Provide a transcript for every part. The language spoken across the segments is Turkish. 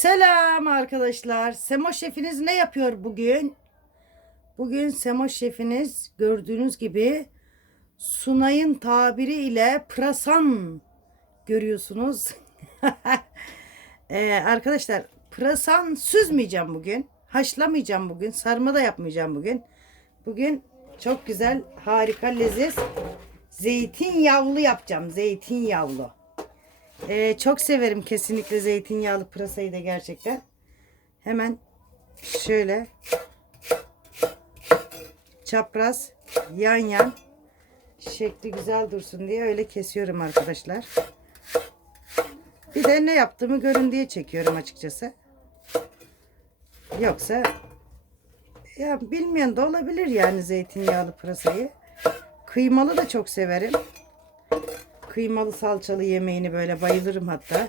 Selam arkadaşlar. Semo şefiniz ne yapıyor bugün? Bugün Semo şefiniz gördüğünüz gibi Sunay'ın tabiri ile pırasan görüyorsunuz. Ee, arkadaşlar pırasan süzmeyeceğim bugün. Haşlamayacağım bugün. Sarma da yapmayacağım bugün. Bugün çok güzel, harika, leziz zeytinyağlı yapacağım. Zeytinyağlı. Ee, çok severim kesinlikle zeytinyağlı pırasayı da gerçekten. Hemen şöyle çapraz yan yan şekli güzel dursun diye öyle kesiyorum arkadaşlar. Bir de ne yaptığımı görün diye çekiyorum açıkçası. Yoksa ya bilmeyen de olabilir yani zeytinyağlı pırasayı. Kıymalı da çok severim. Kıymalı salçalı yemeğini böyle bayılırım hatta.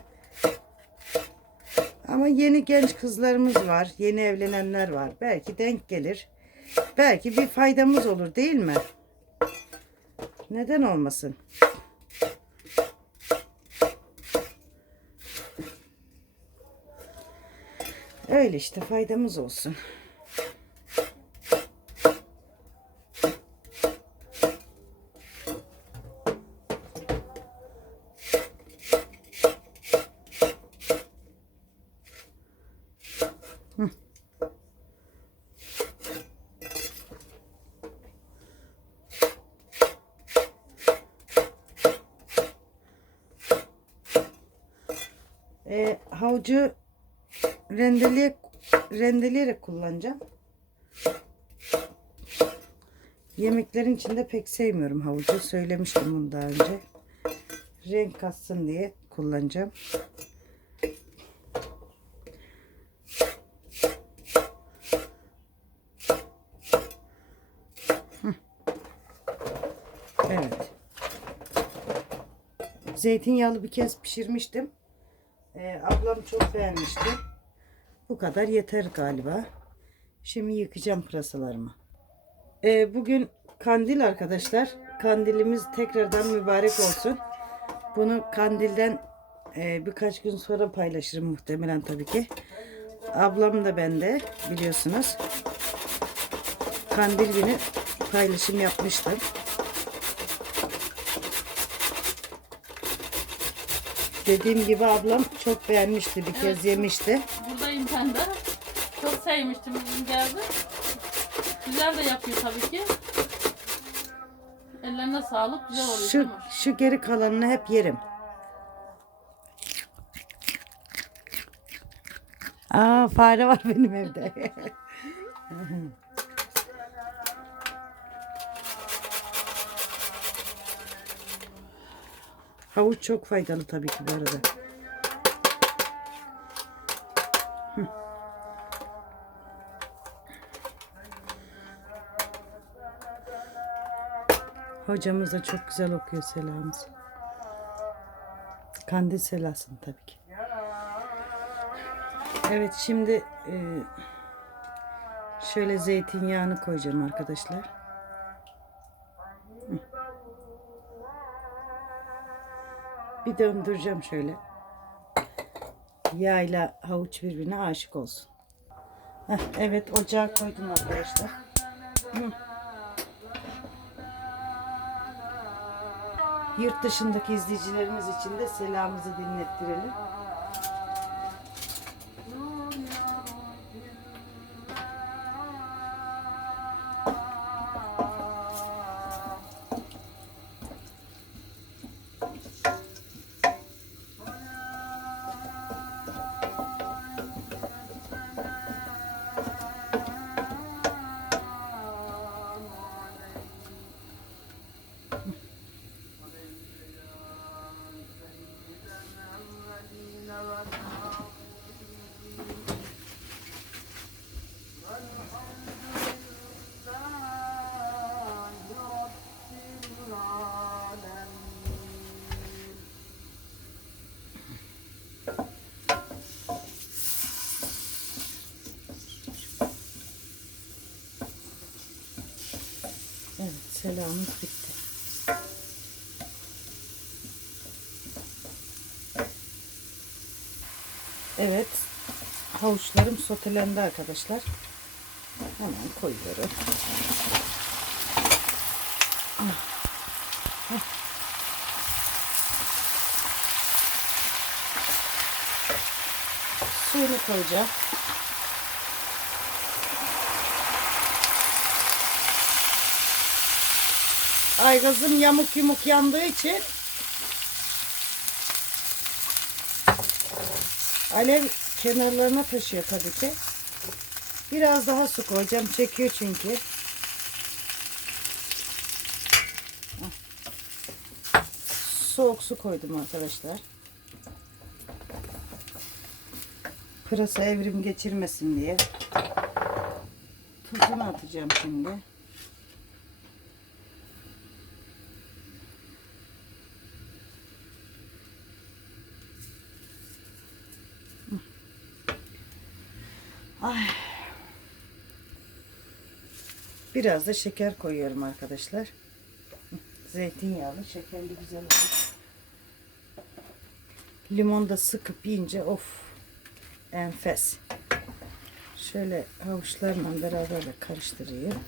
Ama yeni genç kızlarımız var. Yeni evlenenler var. Belki denk gelir. Belki bir faydamız olur değil mi? Neden olmasın? Öyle işte faydamız olsun. E, havucu rendeleye, rendeleyerek kullanacağım. Yemeklerin içinde pek sevmiyorum havucu. Söylemiştim bunu daha önce. Renk katsın diye kullanacağım. Evet. Zeytinyağlı bir kez pişirmiştim. Ee, ablam çok beğenmişti. Bu kadar yeter galiba. Şimdi yıkayacağım pırasalarımı. Ee, bugün kandil arkadaşlar. Kandilimiz tekrardan mübarek olsun. Bunu kandilden e, birkaç gün sonra paylaşırım muhtemelen tabii ki. Ablam da bende biliyorsunuz. Kandil günü paylaşım yapmıştım. Dediğim gibi ablam çok beğenmişti. Bir kez yemişti. Buradayım ben de. Çok sevmiştim bugün geldi. Güzel de yapıyor tabii ki. Ellerine sağlık. Güzel oluyor. Şu, değil mi? şu geri kalanını hep yerim. Aa fare var benim evde. Havuç çok faydalı tabii ki bu arada. Hocamız da çok güzel okuyor selamımızı. Kandil selasını tabii ki. Evet şimdi e, şöyle zeytinyağını koyacağım arkadaşlar. Bir döndüreceğim şöyle. Yağ havuç birbirine aşık olsun. Heh, evet ocağa koydum arkadaşlar. Hı. Yurt dışındaki izleyicilerimiz için de selamımızı dinlettirelim. Evet selamımız bitti. Evet Havuçlarım sotelendi arkadaşlar. Hemen koyuyorum. Suyunu koyacağım. Aygazım yamuk yumuk yandığı için alev kenarlarına taşıyor tabii ki. Biraz daha su koyacağım. Çekiyor çünkü. Soğuk su koydum arkadaşlar. Pırasa evrim geçirmesin diye. Tuzunu atacağım şimdi. Ay. Biraz da şeker koyuyorum arkadaşlar. Zeytinyağlı, şekerli güzel olur. Limon da sıkıp yiyince of enfes. Şöyle havuçlarla beraber de karıştırayım.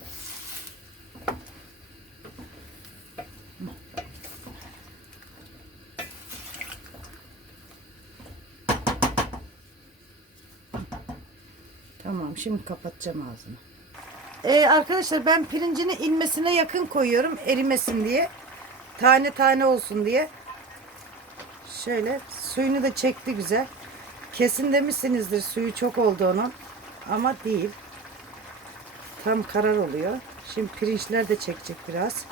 Tamam şimdi kapatacağım ağzını. Ee, arkadaşlar ben pirincini inmesine yakın koyuyorum erimesin diye. Tane tane olsun diye. Şöyle suyunu da çekti güzel. Kesin demişsinizdir suyu çok oldu onun. Ama değil. Tam karar oluyor. Şimdi pirinçler de çekecek biraz.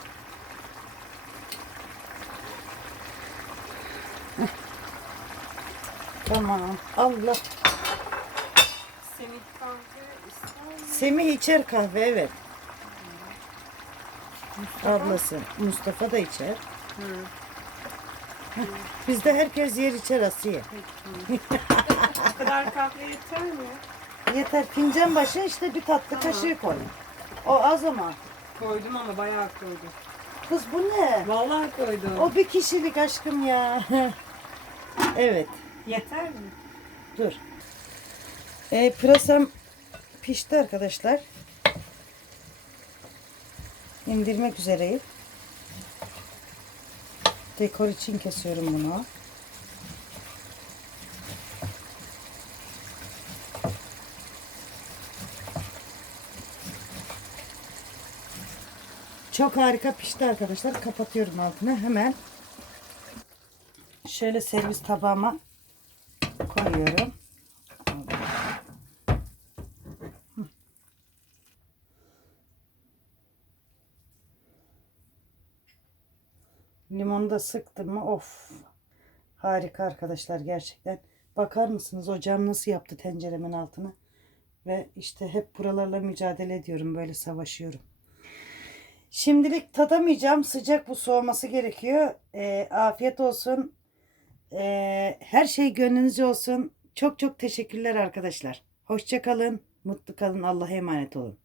Tamam. Allah. Semih kahve ister misin? Semih içer kahve evet. Ablası. Mustafa da içer. Heh, Bizde herkes yer içer Asiye. Bu kadar kahve yeter mi? Yeter fincan başı işte bir tatlı kaşığı koy. O az ama. Koydum ama bayağı koydum. Kız bu ne? Vallahi koydum. O bir kişilik aşkım ya. evet Yeter mi? dur. E, pırasam pişti arkadaşlar. İndirmek üzereyim. Dekor için kesiyorum bunu. Çok harika pişti arkadaşlar. Kapatıyorum altını hemen. Şöyle servis tabağıma koyuyorum. Limonu da sıktım mı of. Harika arkadaşlar gerçekten. Bakar mısınız ocağım nasıl yaptı tenceremin altını. Ve işte hep buralarla mücadele ediyorum. Böyle savaşıyorum. Şimdilik tadamayacağım. Sıcak bu soğuması gerekiyor. Ee, afiyet olsun. Ee, her şey gönlünüzce olsun. Çok çok teşekkürler arkadaşlar. Hoşça kalın. Mutlu kalın. Allah'a emanet olun.